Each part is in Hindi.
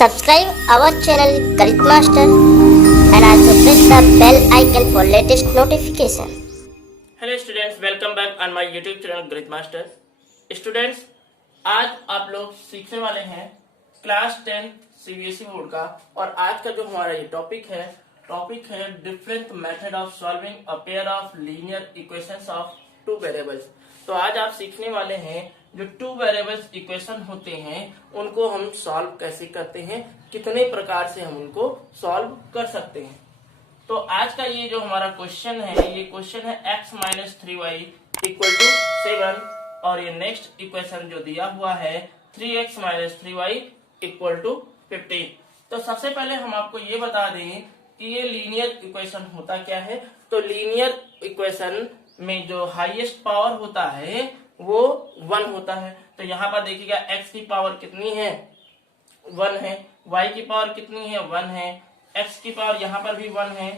Subscribe our channel Galit Master and also press the bell icon for latest notification. Hello students, welcome back on my YouTube channel great master. Students, आज आप लोग सीखने वाले हैं क्लास 10 सीबीएसई बोर्ड का, और आज का जो हमारा ये टॉपिक है different method of solving a pair of linear equations of two variables. तो आज आप सीखने वाले हैं जो टू वेरिएबल्स इक्वेशन होते हैं उनको हम सॉल्व कैसे करते हैं, कितने प्रकार से हम उनको सॉल्व कर सकते हैं। तो आज का ये जो हमारा क्वेश्चन है, ये क्वेश्चन है x minus 3y equal to 7, और ये नेक्स्ट इक्वेशन जो दिया हुआ है 3x minus 3y equal to 15। तो सबसे पहले हम आपको ये बता दें कि ये लीनियर इक्वेशन होता क्या है। तो लीनियर इक्वेशन में जो हाईएस्ट पावर होता है वो 1 होता है। तो यहाँ पर देखिएगा x की पावर कितनी है, 1 है, y की पावर कितनी है, 1 है, x की पावर यहाँ पर भी 1 है,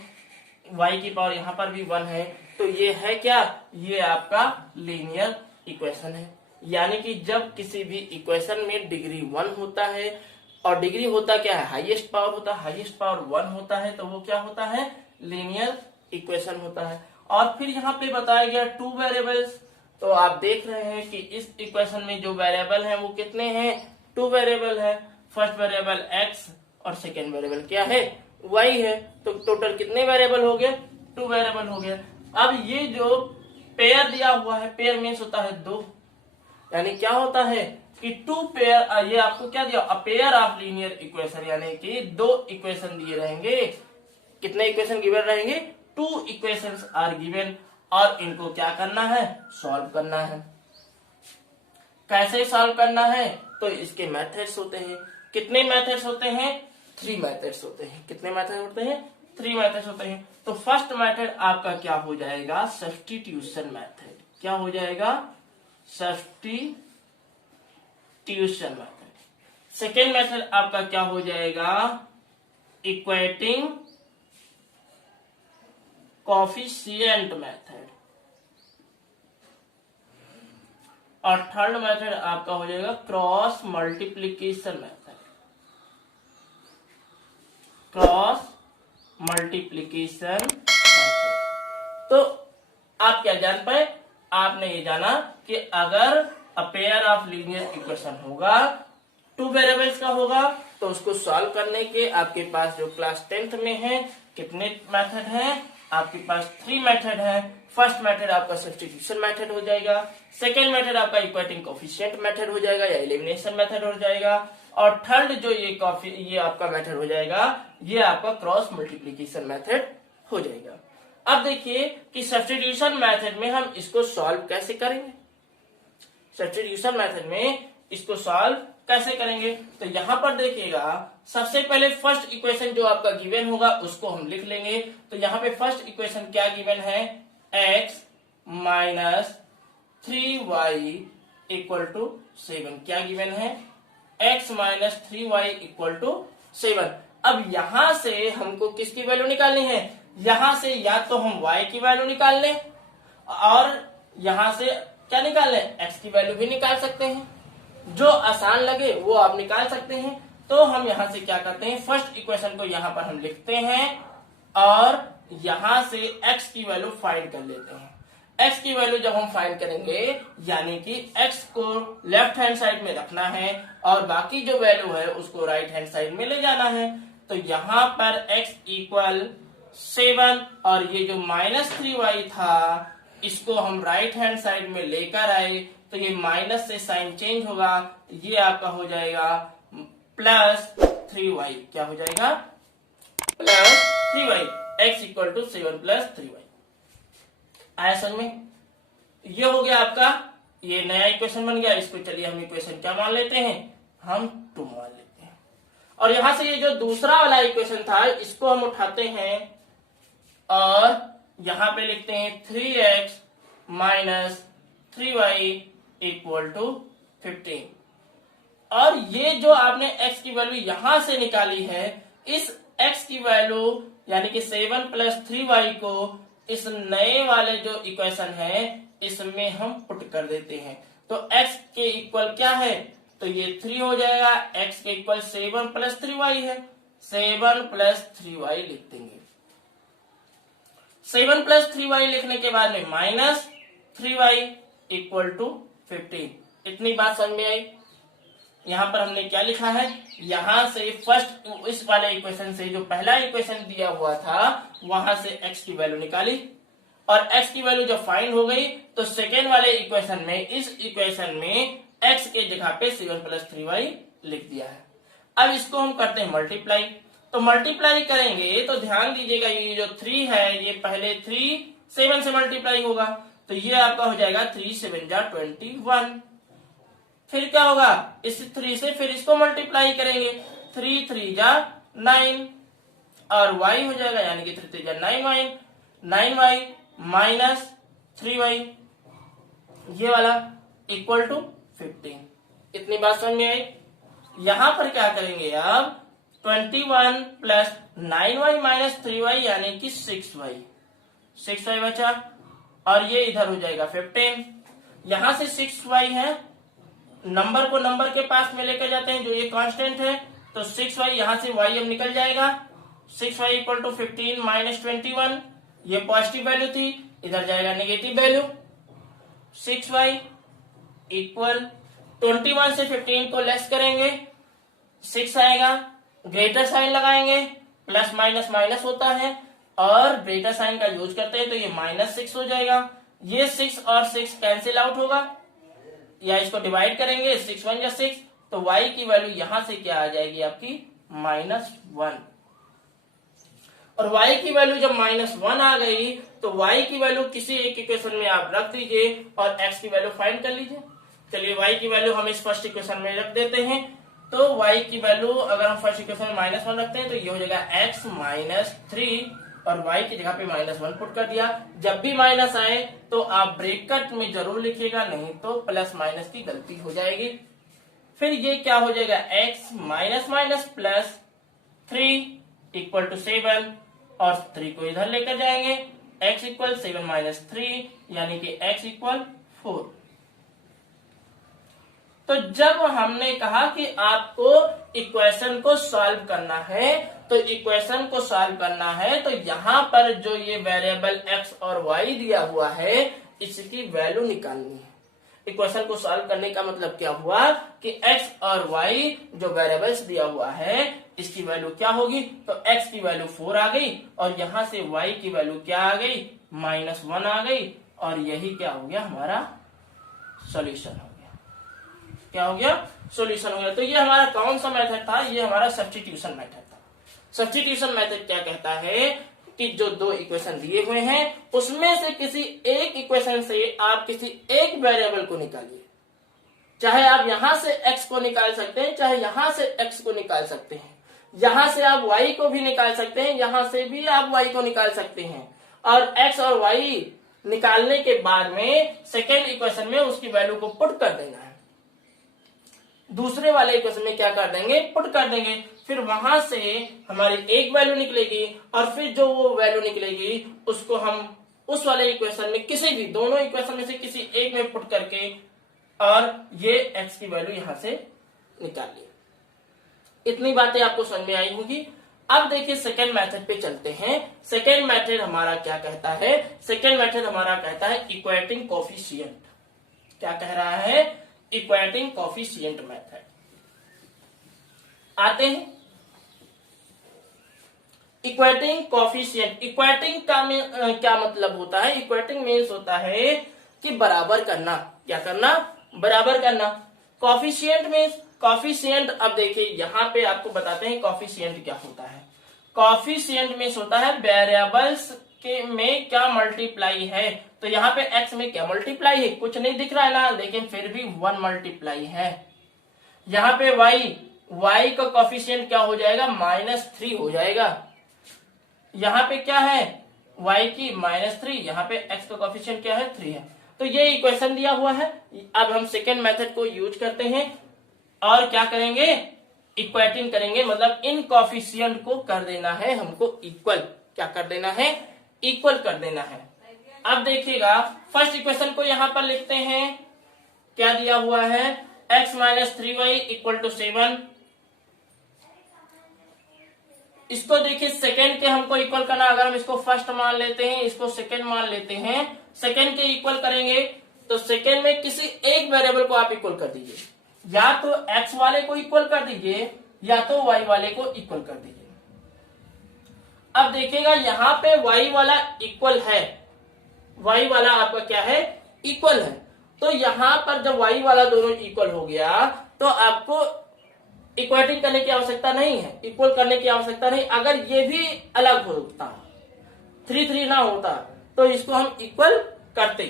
y की पावर यहाँ पर भी 1 है। तो ये है क्या, ये आपका लीनियर इक्वेशन है। यानी कि जब किसी भी इक्वेशन में डिग्री 1 होता है, और डिग्री होता क्या है, हाईएस्ट पावर होता है, हाईएस्ट पावर 1 होता है, तो वो क्या होता है, लीनियर इक्वेशन होता है। और फिर यहाँ पे बताया गया टू वेरिएबल्स। तो आप देख रहे हैं कि इस इक्वेशन में जो वेरिएबल है वो कितने हैं, टू वेरिएबल है। फर्स्ट वेरिएबल x और सेकेंड वेरिएबल क्या है, y है। तो टोटल कितने वेरिएबल हो गए, टू वेरिएबल हो गया। अब ये जो पेयर दिया हुआ है, पेयर मीन्स होता है दो, यानी क्या होता है कि टू पेयर, ये आपको क्या दिया, a pair of linear equation, यानी कि दो इक्वेशन दिए रहेंगे। कितने इक्वेशन गिवन रहेंगे, टू इक्वेशंस आर गिवन, और इनको क्या करना है, सॉल्व करना है। कैसे सॉल्व करना है, तो इसके मेथड्स होते हैं। कितने मेथड्स होते हैं, 3 मेथड्स होते हैं। कितने मेथड होते हैं, 3 मेथड्स होते हैं। तो फर्स्ट मेथड आपका क्या हो जाएगा, सब्स्टिट्यूशन मेथड। क्या हो जाएगा, सब्स्टिट्यूशन मेथड। सेकेंड मेथड आपका क्या हो जाएगा, इक्वेटिंग कोफिशिएंट मेथड। और थर्ड मेथड आपका हो जाएगा cross multiplication method. Cross multiplication method. तो आप क्या जान पाए, आपने ये जाना कि अगर a pair of linear equation होगा, टू वेरिएबल्स का होगा, तो उसको सॉल्व करने के आपके पास जो क्लास 10th में है कितने मेथड हैं, आपके पास 3 मेथड है। फर्स्ट मेथड आपका सब्स्टिट्यूशन मेथड हो जाएगा, सेकेंड मेथड आपका इक्वेटिंग कोफिशिएंट मेथड हो जाएगा या एलिमिनेशन मेथड हो जाएगा, और थर्ड जो ये आपका मेथड हो जाएगा, ये आपका क्रॉस मल्टीप्लीकेशन मेथड हो जाएगा। अब देखिए कि सब्स्टिट्यूशन मेथड में हम इसको सॉल्व कैसे करेंगे। सब्स्टिट्यूशन मेथड में इसको सॉल्व कैसे करेंगे, तो यहां पर देखिएगा सबसे पहले फर्स्ट इक्वेशन जो आपका गिवन होगा उसको हम लिख लेंगे। तो यहाँ पे फर्स्ट इक्वेशन क्या गिवन है, x minus 3y equal to 7। क्या गिवन है, x minus 3y equal to 7। अब यहां से हमको किसकी वैल्यू निकालनी है, यहां से या तो हम y की वैल्यू निकाल लें, और यहां से क्या निकाल लें, x की वैल्यू भी निकाल सकते हैं। जो आसान लगे वो आप निकाल सकते हैं। तो हम यहां से क्या करते हैं, फर्स्ट इक्वेशन को यहां पर हम लिखते हैं, और यहां से x की वैल्यू फाइंड कर लेते हैं। x की वैल्यू जब हम फाइंड करेंगे, यानी कि x को लेफ्ट हैंड साइड में रखना है और बाकी जो वैल्यू है उसको राइट हैंड साइड में ले जाना है। तो यहां पर x इक्वल 7, और ये जो माइनस 3y था इसको हम राइट हैंड साइड में लेकर आए, तो ये माइनस से साइन चेंज होगा, ये आपका हो जाएगा प्लस 3y। क्या हो जाएगा, plus 3y। x equal to 7 plus 3y। आया समझ में, ये हो गया आपका, ये नया इक्वेशन बन गया। इसको चलिए हम इक्वेशन क्या मान लेते हैं, हम 2 मान लेते हैं। और यहां से ये जो दूसरा वाला इक्वेशन था इसको हम उठाते हैं और यहां पे लिखते हैं 3x minus 3y equal to 15। और ये जो आपने x की वैल्यू यहां से निकाली है, इस x की वैल्यू यानी कि 7 प्लस 3y को इस नए वाले जो इक्वेशन है इसमें हम पुट कर देते हैं। तो x के इक्वल क्या है, तो ये 3 हो जाएगा, x के इक्वल 7 प्लस 3y है, 7 प्लस 3y लिख देंगे। 7 प्लस 3y लिखने के बाद में माइनस 3y इक्वल टू 15। इतनी बात समझ में आई। यहां पर हमने क्या लिखा है, यहां से फर्स्ट इस वाले इक्वेशन से जो पहला इक्वेशन दिया हुआ था वहां से x की वैल्यू निकाली, और x की वैल्यू जब फाइंड हो गई तो सेकेंड वाले इक्वेशन में, इस इक्वेशन में x के जगह पे 7 प्लस 3y लिख दिया है। अब इसको हम करते हैं मल्टीप्लाई। तो मल्टीप्लाई करेंगे तो ध्यान दीजिएगा, ये जो 3 है ये पहले 3 7 से मल्टीप्लाई होगा, तो ये आपका हो जाएगा 3 7 जा 21। फिर क्या होगा, इस 3 से फिर इसको मल्टीप्लाई करेंगे, 3 3 जा 9 और y हो जाएगा, यानी कि 3 3 जा 9y माइनस 3y ये वाला इक्वल टू 15। इतनी बात समझ में आई। यहां पर क्या करेंगे, अब 21 प्लस 9y माइनस 3y यानी कि 6y बचा, और ये इधर हो जाएगा 15। यहां से 6y है, नंबर को नंबर के पास में लेकर जाते हैं जो ये कांस्टेंट है, तो 6y यहां से y अब निकल जाएगा, 6y इक्वल टू 15 माइनस 21, ये पॉजिटिव वैल्यू थी, इधर जाएगा नेगेटिव वैल्यू। 6y इक्वल 21 से 15 को लेस करेंगे, 6 आएगा, ग्रेटर साइन लगाएंगे, प्लस माइनस माइनस होता है और ग्रेटर साइन का यूज करते हैं, तो ये -6 हो जाएगा। ये 6 और 6 कैंसिल आउट होगा, या इसको डिवाइड करेंगे, 6 1 या 6, तो y की वैल्यू यहां से क्या आ जाएगी आपकी -1। और y की वैल्यू जब -1 आ गई तो y की वैल्यू किसी एक इक्वेशन में आप रख दीजिए और x की वैल्यू फाइंड कर लीजिए। चलिए y की वैल्यू हम इस फर्स्ट इक्वेशन में रख देते हैं, तो y की वैल्यू अगर हम फर्स्ट इक्वेशन में -1 रखते हैं तो ये हो जाएगा x -3 और y की जगह पे -1 पुट कर दिया। जब भी माइनस आए तो आप ब्रैकेट में जरूर लिखिएगा, नहीं तो प्लस माइनस की गलती हो जाएगी। फिर ये क्या हो जाएगा, x minus minus plus 3 equal to 7 और 3 को इधर लेकर जाएंगे, x इक्वल 7 माइनस 3 यानी कि x इक्वल 4। तो जब हमने कहा कि आपको इक्वेशन को सॉल्व करना है, तो इक्वेशन को सॉल्व करना है तो यहां पर जो ये वेरिएबल x और y दिया हुआ है इसकी वैल्यू निकालनी है। इक्वेशन को सॉल्व करने का मतलब क्या हुआ कि x और y जो वेरिएबल्स दिया हुआ है इसकी वैल्यू क्या होगी, तो x की वैल्यू 4 आ गई और यहां से y की वैल्यू क्या आ गई, -1 आ गई, और यही क्या हो गया, हमारा सॉल्यूशन हो गया। क्या हो गया, सॉल्यूशन हो गया। तो ये हमारा कौन सा मेथड था, ये हमारा सब्स्टिट्यूशन मेथड था। सब्स्टिट्यूशन मेथड क्या कहता है कि जो दो इक्वेशन दिए हुए हैं उसमें से किसी एक इक्वेशन से आप किसी एक वेरिएबल को निकालिए। चाहे आप यहां से x को निकाल सकते हैं, चाहे यहां से x को निकाल सकते हैं, यहां से आप y को भी निकाल सकते हैं, यहां से भी आप y को निकाल सकते हैं, और x और y निकालने के बाद में सेकेंड इक्वेशन में उसकी वैल्यू को पुट कर देना है। दूसरे वाले इक्वेशन में क्या कर देंगे, पुट कर देंगे, फिर वहां से हमारी एक वैल्यू निकलेगी और फिर जो वो वैल्यू निकलेगी उसको हम उस वाले इक्वेशन में किसी भी दोनों इक्वेशन में से किसी एक में पुट करके और ये x की वैल्यू यहां से निकाल ली। इतनी बातें आपको समझ में आई होगी। अब देखिए सेकेंड मेथड पे चलते हैं। सेकेंड मेथड हमारा क्या कहता है, सेकेंड मेथड हमारा कहता है इक्वेटिंग कोफिशिएंट। क्या कह रहा है, इक्वेटिंग कोफिशिएंट मेथड। आते हैं इक्वेटिंग कोफिशिएंट। इक्वेटिंग का क्या मतलब होता है, इक्वेटिंग मीन्स होता है कि बराबर करना। क्या करना, बराबर करना। कोफिशिएंट मीन्स, कोफिशिएंट अब देखिए यहां पे आपको बताते हैं कोफिशिएंट क्या होता है। कोफिशिएंट मीन्स होता है वेरिएबल्स के में क्या मल्टीप्लाई है। तो यहाँ पे x में क्या मल्टीप्लाई है, कुछ नहीं दिख रहा है ना, लेकिन फिर भी 1 मल्टीप्लाई है। यहाँ पे y का कोफिशिएंट क्या हो जाएगा, -3 हो जाएगा। यहाँ पे क्या है, y की -3, यहाँ पे x का कोफिशिएंट क्या है, 3 है। तो ये इक्वेशन दिया हुआ है। अब हम सेकेंड मेथड को यूज करते हैं और क्या करेंगे, इक्वेटिंग करेंगे, मतलब इन कोफिशिएंट को कर देना है हमको इक्वल। क्या कर देना है, इक्वल कर देना है। अब देखिएगा फर्स्ट इक्वेशन को यहां पर लिखते हैं। क्या दिया हुआ है, x minus 3y equal to 7। इसको देखिए सेकेंड के हमको इक्वल करना, अगर हम इसको फर्स्ट मान लेते हैं, इसको सेकेंड मान लेते हैं, सेकेंड के इक्वल करेंगे तो सेकेंड में किसी एक वेरिएबल को आप इक्वल कर दीजिए, या तो x वाले को इक्वल कर दीजिए या तो y वाले को इक्वल कर दीजिए। अब देखिएगा यहाँ पे y वाला इक्वल है, y वाला आपका क्या है, इक्वल है। तो यहाँ पर जब y वाला दोनों इक्वल हो गया तो आपको इक्वेटिंग करने की आवश्यकता नहीं है, इक्वल करने की आवश्यकता नहीं। अगर ये भी अलग होता, 3 3 ना होता तो इसको हम इक्वल करते।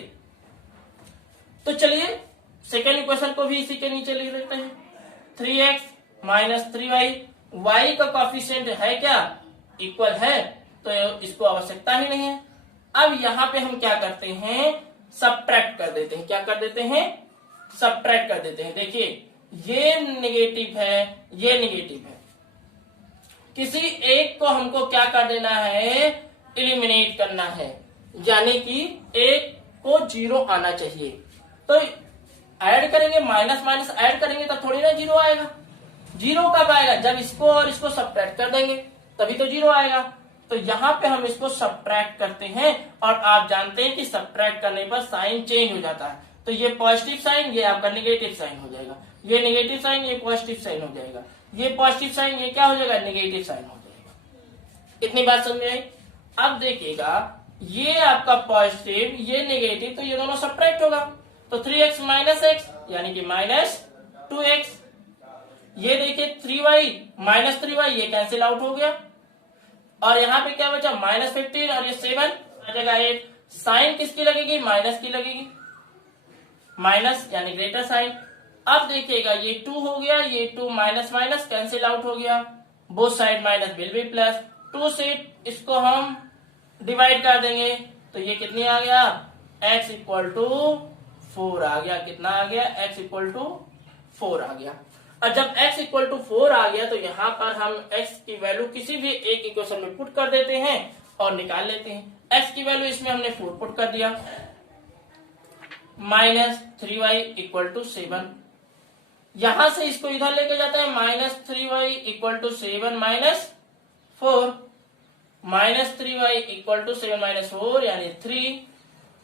तो चलिए सेकेंड इक्वेशन को भी इसी के नीचे लिख देते हैं। 3x माइनस 3y, y का कॉफिशिएंट है क्या, इक्वल है, तो इसको आवश्यकता ही नहीं है। अब यहाँ पे हम क्या करते हैं, सबट्रैक्ट कर देते हैं। क्या कर देते हैं, सबट्रैक्ट कर देते हैं। देखिए ये नेगेटिव है, ये नेगेटिव है, किसी एक को हमको क्या कर देना है, इलिमिनेट करना है, यानी कि एक को 0 आना चाहिए। तो ऐड करेंगे, माइनस माइनस ऐड करेंगे तो थोड़ी ना 0 आएगा। 0 कब आएगा, जब इसको और इसको सबट्रैक्ट कर देंगे तभी तो 0 आएगा। तो यहाँ पे हम इसको सबट्रैक्ट करते हैं, और आप जानते हैं कि सबट्रैक्ट करने पर साइन चेंज हो जाता है। तो ये पॉजिटिव साइन, ये आपका नेगेटिव साइन हो जाएगा, ये नेगेटिव साइन, ये पॉजिटिव साइन हो जाएगा, ये पॉजिटिव साइन, ये क्या हो जाएगा, नेगेटिव साइन हो जाएगा। इतनी बात समझ में आई। अब देखिएगा ये आपका पॉजिटिव, ये नेगेटिव, तो ये दोनों सबट्रैक्ट होगा। तो 3x माइनस x यानी कि माइनस 2x। ये देखिए 3y माइनस 3y, ये कैंसिल आउट हो गया, और यहाँ पे क्या बचा, माइनस 15, और ये 7 आ जाएगा 8। साइन किसकी लगेगी, माइनस की लगेगी, माइनस यानी ग्रेटर साइन। अब देखिएगा ये 2 हो गया, ये 2 माइनस माइनस कैंसिल आउट हो गया, both side minus will be plus. 2 से इसको हम डिवाइड कर देंगे तो ये कितनी आ गया, x इक्वल टू 4 आ गया। कितना आ गया, x इक्वल टू 4 आ गया। और जब x इक्वल टू 4 आ गया तो यहाँ पर हम x की वैल्यू किसी भी एक इक्वेशन में पुट कर देते हैं और निकाल लेते हैं। x की वैल्यू इसमें हमने 4 पुट कर दिया, माइनस 3y इक्वल टू 7। यहां से इसको इधर लेके जाते हैं, minus 3y equal to 7 minus 4, minus 3y equal to 7 minus 4 यानी 3,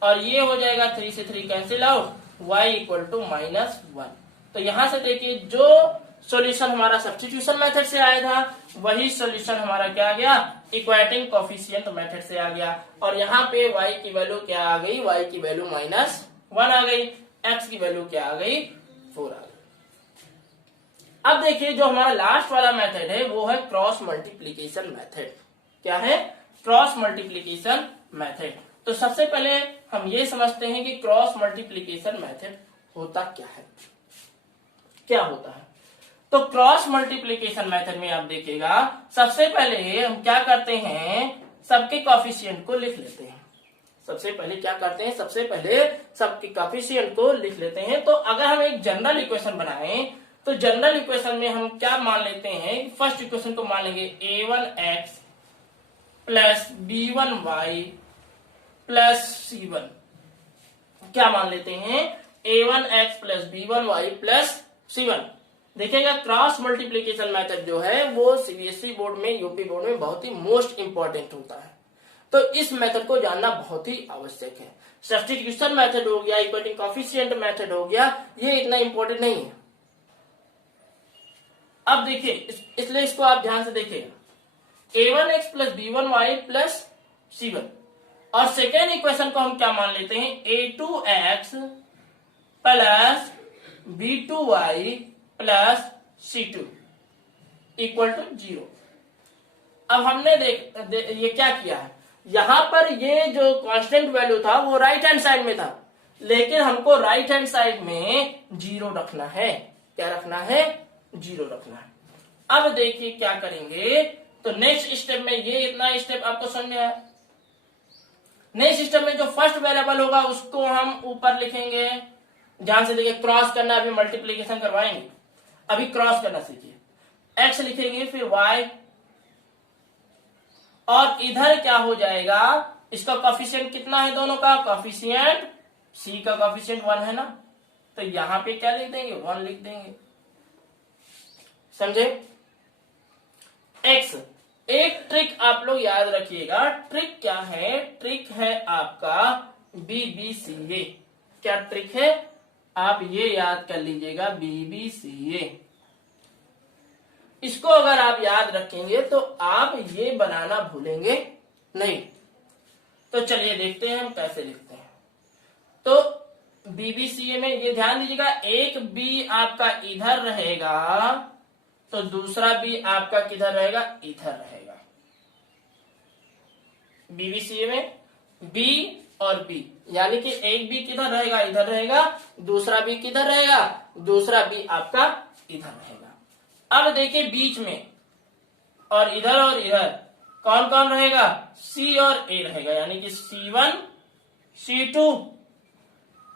और ये हो जाएगा 3 से 3 cancel out, y equal to minus 1। तो यहां से देखिए जो सॉल्यूशन हमारा सब्स्टिट्यूशन मेथड से आया था वही सॉल्यूशन हमारा क्या आ गया, इक्वेटिंग कोफिशिएंट मेथड से आ गया। और यहाँ पे y की वैल्यू क्या आ गई, y की वैल्यू माइनस 1 आ गई, x की वैल्यू क्या आ गई, 4 आ गई। अब देखिए जो हमारा लास्ट वाला मेथड है वो है क्रॉस मल्टीप्लीकेशन मेथड। क्या है, क्रॉस मल्टीप्लीकेशन मेथड। तो सबसे पहले हम ये समझते हैं कि क्रॉस मल्टीप्लीकेशन मेथड होता क्या है, क्या होता है। तो क्रॉस मल्टीप्लीकेशन मेथड में आप देखिएगा सबसे पहले हम क्या करते हैं, सबके कॉफिशिएंट को लिख लेते हैं। सबसे पहले क्या करते हैं, सबसे पहले सबके कॉफिशिएंट को लिख लेते हैं। तो अगर हम एक जनरल इक्वेशन बनाएं तो जनरल इक्वेशन में हम क्या मान लेते हैं, फर्स्ट इक्वेशन को मान लेंगे a1x plus b1y plus c1। क्या मान लेते हैं, a1x plus b1y plus c1। देखिएगा क्रॉस मल्टीप्लीकेशन मेथड जो है वो सीबीएसई बोर्ड में, यूपी बोर्ड में बहुत ही मोस्ट इंपॉर्टेंट होता है। तो इस मेथड को जानना बहुत ही आवश्यक है। सब्स्टिट्यूशन मेथड हो गया, इक्वेटिंग कोफिशिएंट मेथड हो गया, ये इतना इंपॉर्टेंट नहीं है। अब देखिए इसलिए इसको आप ध्यान से देखिएगा, a1x plus b1y plus c1, और सेकेंड इक्वेशन को हम क्या मान लेते हैं, a2x plus b2y plus c2 equal to 0। अब हमने ये क्या किया है, यहां पर ये जो कांस्टेंट वैल्यू था वो राइट हैंड साइड में था, लेकिन हमको राइट हैंड साइड में 0 रखना है। क्या रखना है, 0 रखना है। अब देखिए क्या करेंगे, तो नेक्स्ट स्टेप में ये इतना स्टेप आपको समझ में आया। नेक्स्ट स्टेप में जो फर्स्ट वेरिएबल होगा उसको हम ऊपर लिखेंगे, ध्यान से देखिए, क्रॉस करना, अभी मल्टीप्लीकेशन करवाएंगे, अभी क्रॉस करना सीखिए। x लिखेंगे फिर y, और इधर क्या हो जाएगा, इसका कॉफिशिएंट कितना है, दोनों का कॉफिशिएंट, c का कॉफिशिएंट 1 है ना, तो यहाँ पे क्या लिख देंगे, 1 लिख देंगे। समझे? एक्स, एक ट्रिक आप लोग याद रखिएगा। ट्रिक क्या है? ट्रिक है आपका BBCA। क्या ट्रिक है? आप ये याद कर लीजिएगा, BBCA। इसको अगर आप याद रखेंगे तो आप ये बनाना भूलेंगे नहीं। तो चलिए देखते हैं हम कैसे लिखते हैं। तो BBCA में ये ध्यान दीजिएगा, एक बी आपका इधर रहेगा तो दूसरा बी आपका किधर रहेगा, इधर रहेगा। BBCA में बी और बी, यानी कि एक बी किधर रहेगा, इधर रहेगा, दूसरा बी किधर रहेगा, दूसरा बी आपका इधर रहेगा। अब देखिए बीच में और इधर कौन कौन रहेगा, C और A रहेगा, यानी कि C1 C2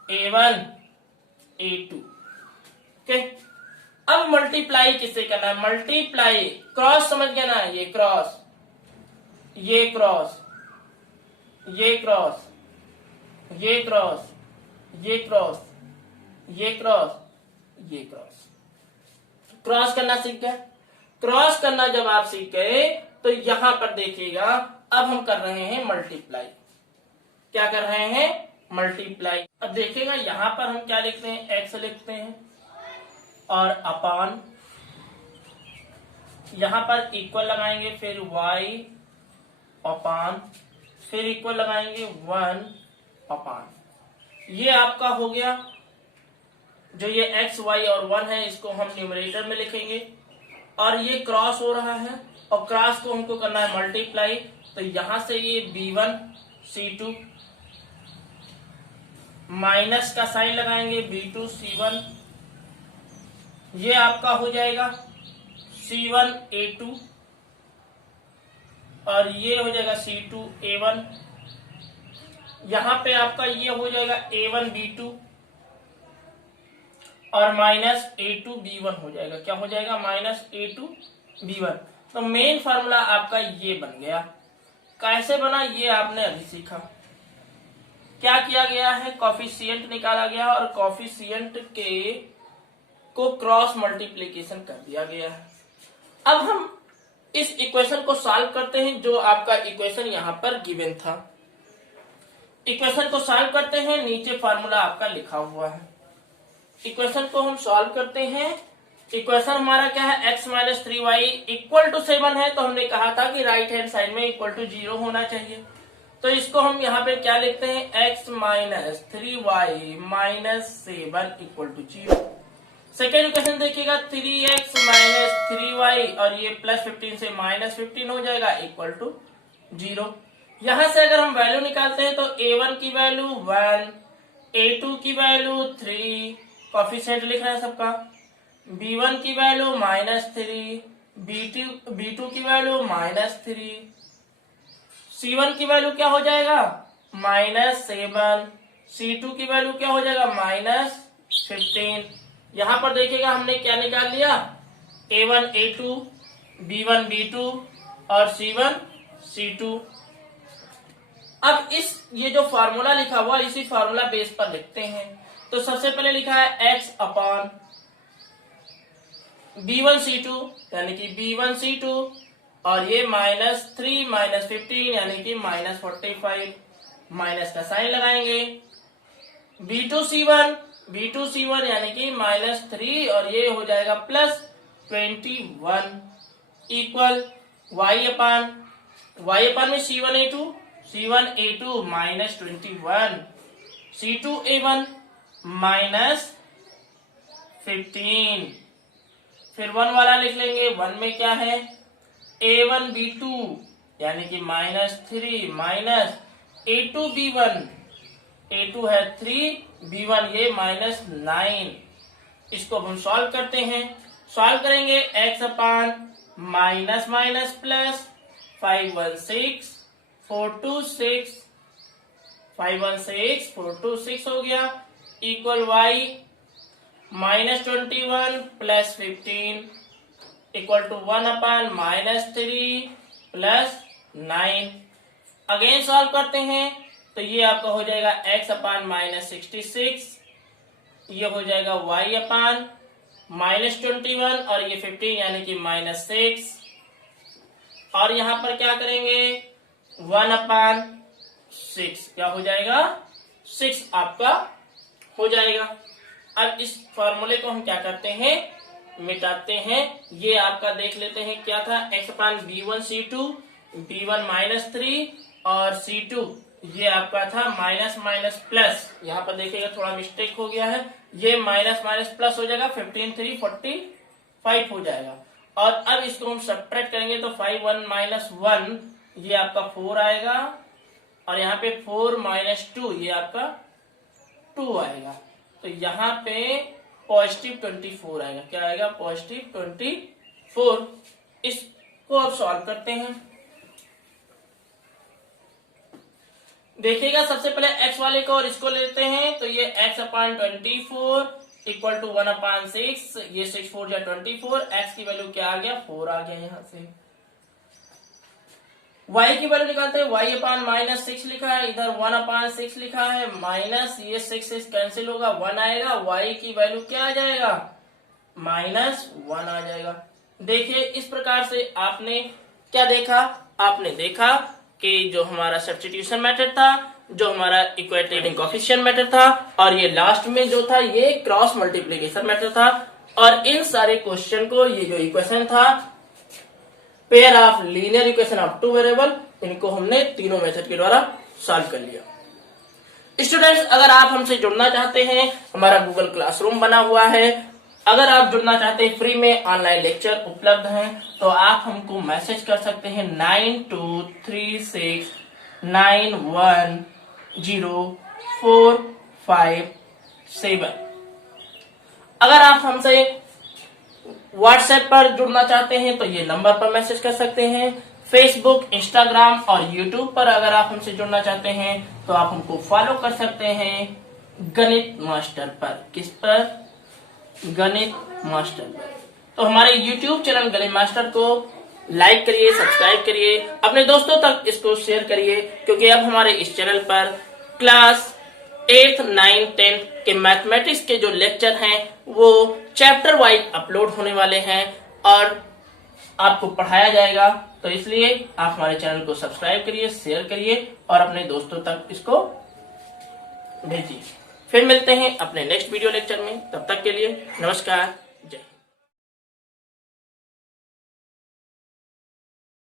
A1 A2। Okay, अब मल्टीप्लाई किससे करना है, मल्टीप्लाई क्रॉस, समझ गया ना, ये क्रॉस, ये क्रॉस, ये क्रॉस, ये क्रॉस, ये क्रॉस, ये क्रॉस, ये क्रॉस, क्रॉस करना सीख गए। क्रॉस करना जब आप सीख गए तो यहां पर देखिएगा, अब हम कर रहे हैं मल्टीप्लाई। क्या कर रहे हैं, मल्टीप्लाई। अब देखिएगा यहां पर हम क्या लिखते हैं, एक्स लिखते हैं और अपान, यहां पर इक्वल लगाएंगे, फिर y अपान, फिर इक्वल लगाएंगे 1 अपान। ये आपका हो गया। जो ये x y और 1 है इसको हम न्यूमरेटर में लिखेंगे, और ये क्रॉस हो रहा है और क्रॉस को हमको करना है मल्टीप्लाई। तो यहां से ये B1 C2 माइनस का साइन लगाएंगे, B2 C1, ये आपका हो जाएगा C1 A2 और ये हो जाएगा C2 A1। यहां पे आपका ये हो जाएगा A1 B2 और माइनस A2 B1 हो जाएगा। क्या हो जाएगा, माइनस A2 B1। तो मेन फार्मूला आपका ये बन गया। कैसे बना ये आपने अभी सीखा। क्या किया गया है, कॉफिशिएंट निकाला गया और कॉफिशिएंट के को क्रॉस मल्टीप्लीकेशन कर दिया गया है। अब हम इस इक्वेशन को सॉल्व करते हैं, जो आपका इक्वेशन यहां पर गिवन था। इक्वेशन को सॉल्व करते हैं, नीचे फार्मूला आपका लिखा हुआ है। इक्वेशन को हम सॉल्व करते हैं। इक्वेशन हमारा क्या है, x minus 3y equal to 7 है, तो हमने कहा था कि राइट हैंड साइड में इक्वल टू 0 होना चाहिए। तो इसको हम यहाँ पे क्या लिखते हैं, x minus 3y minus 7 equal to 0। Second equation देखिएगा, 3x माइनस 3y और ये प्लस 15 से माइनस 15 हो जाएगा इक्वल टू 0। यहां से अगर हम वैल्यू निकालते हैं तो a1 की वैल्यू 1, a2 की वैल्यू 3, कॉफिशिएंट लिख रहे हैं सबका, b1 की वैल्यू माइनस 3, b2 की वैल्यू माइनस 3, c1 की वैल्यू क्या हो जाएगा, माइनस 7, c2 की वैल्यू क्या हो जाएगा, माइनस 15। यहां पर देखिएगा हमने क्या निकाल लिया, a1 a2, b1 b2 और c1 c2। अब ये जो फार्मूला लिखा हुआ इसी फार्मूला बेस पर लिखते हैं। तो सबसे पहले लिखा है x अपॉन b1 c2 यानी कि b1 c2 और ये माइनस 3 माइनस 15 यानी कि माइनस 45, माइनस का साइन लगाएंगे, b2 c1 यानी कि माइनस 3 और ये हो जाएगा प्लस 21 इक्वल y अपान में c1 a2 minus 21, c2 a1 minus 15। फिर 1 वाला लिख लेंगे, 1 में क्या है, a1 b2 यानी कि minus 3 minus a2 b1, a2 है 3, b1 ये माइनस 9। इसको हम सॉल्व करते हैं। सॉल्व करेंगे x upon minus minus plus 516 426, 516 426 हो गया equal y minus 21 plus 15 equal to 1 upon minus 3 plus 9। Again solve करते हैं तो ये आपका हो जाएगा x अपान माइनस 66 ये हो जाएगा y अपान -21 और ये 15 यानी कि -6 और यहाँ पर क्या करेंगे 1/6 क्या हो जाएगा 6 आपका हो जाएगा। अब इस फॉर्मूले को हम क्या करते हैं मिटाते हैं। ये आपका देख लेते हैं क्या था x/b1c2 b1 -3 और c2 ये आपका था माइनस माइनस प्लस। यहाँ पर देखिएगा थोड़ा मिस्टेक हो गया है, ये माइनस माइनस प्लस हो जाएगा 15 3 45 हो जाएगा। और अब इसको हम सब्ट्रैक्ट करेंगे तो 5 1 -1 ये आपका 4 आएगा और यहाँ पे 4 -2 ये आपका 2 आएगा। तो यहाँ पे पॉजिटिव 24 आएगा। क्या आएगा पॉजिटिव 24। इसको अब सॉल्व करते हैं। देखिएगा सबसे पहले x वाले को और इसको लेते हैं तो ये x/24 इक्वल टू 1/6 ये 6 4 या 24। x की वैल्यू क्या आ गया 4 आ गया। यहाँ से y की वैल्यू निकालते हैं y/-6 लिखा है, इधर 1/6 लिखा है, माइनस ये 6 कैंसिल होगा 1 आएगा। y की वैल्यू क्या आ जाएगा -1 आ जाएगा। देखिए इस प्रकार से आपने क्या देखा, आपने देखा कि जो हमारा सब्स्टिट्यूशन मेथड था, जो हमारा इक्वेटिव कोएफिशिएंट मेथड था और ये लास्ट में जो था ये क्रॉस मल्टीप्लिकेशन मेथड था। और इन सारे क्वेश्चन को ये जो इक्वेशन था pair of linear equation of two variable, इनको हमने तीनों मेथड के द्वारा सॉल्व कर लिया। स्टूडेंट्स अगर आप हमसे जुड़ना चाहते हैं, हमारा गूगल क्लासरूम बना हुआ है, अगर आप जुड़ना चाहते हैं फ्री में ऑनलाइन लेक्चर उपलब्ध हैं तो आप हमको मैसेज कर सकते हैं 9236910457। अगर आप हमसे व्हाट्सएप पर जुड़ना चाहते हैं तो ये नंबर पर मैसेज कर सकते हैं। फेसबुक, इंस्टाग्राम और यूट्यूब पर अगर आप हमसे जुड़ना चाहते हैं तो आप हमको फॉलो कर सकते हैं गणित मास्टर पर। किस पर? गणित मास्टर पर। तो हमारे YouTube चैनल गणित मास्टर को लाइक करिए, सब्सक्राइब करिए, अपने दोस्तों तक इसको शेयर करिए, क्योंकि अब हमारे इस चैनल पर क्लास 8th 9th 10th के मैथमेटिक्स के जो लेक्चर हैं वो चैप्टर वाइज अपलोड होने वाले हैं और आपको पढ़ाया जाएगा। तो इसलिए आप हमारे चैनल को सब्सक्राइब करिए, शेयर करिए और अपने दोस्तों तक इसको भेजिए। फिर मिलते हैं अपने नेक्स्ट वीडियो लेक्चर में, तब तक के लिए नमस्कार।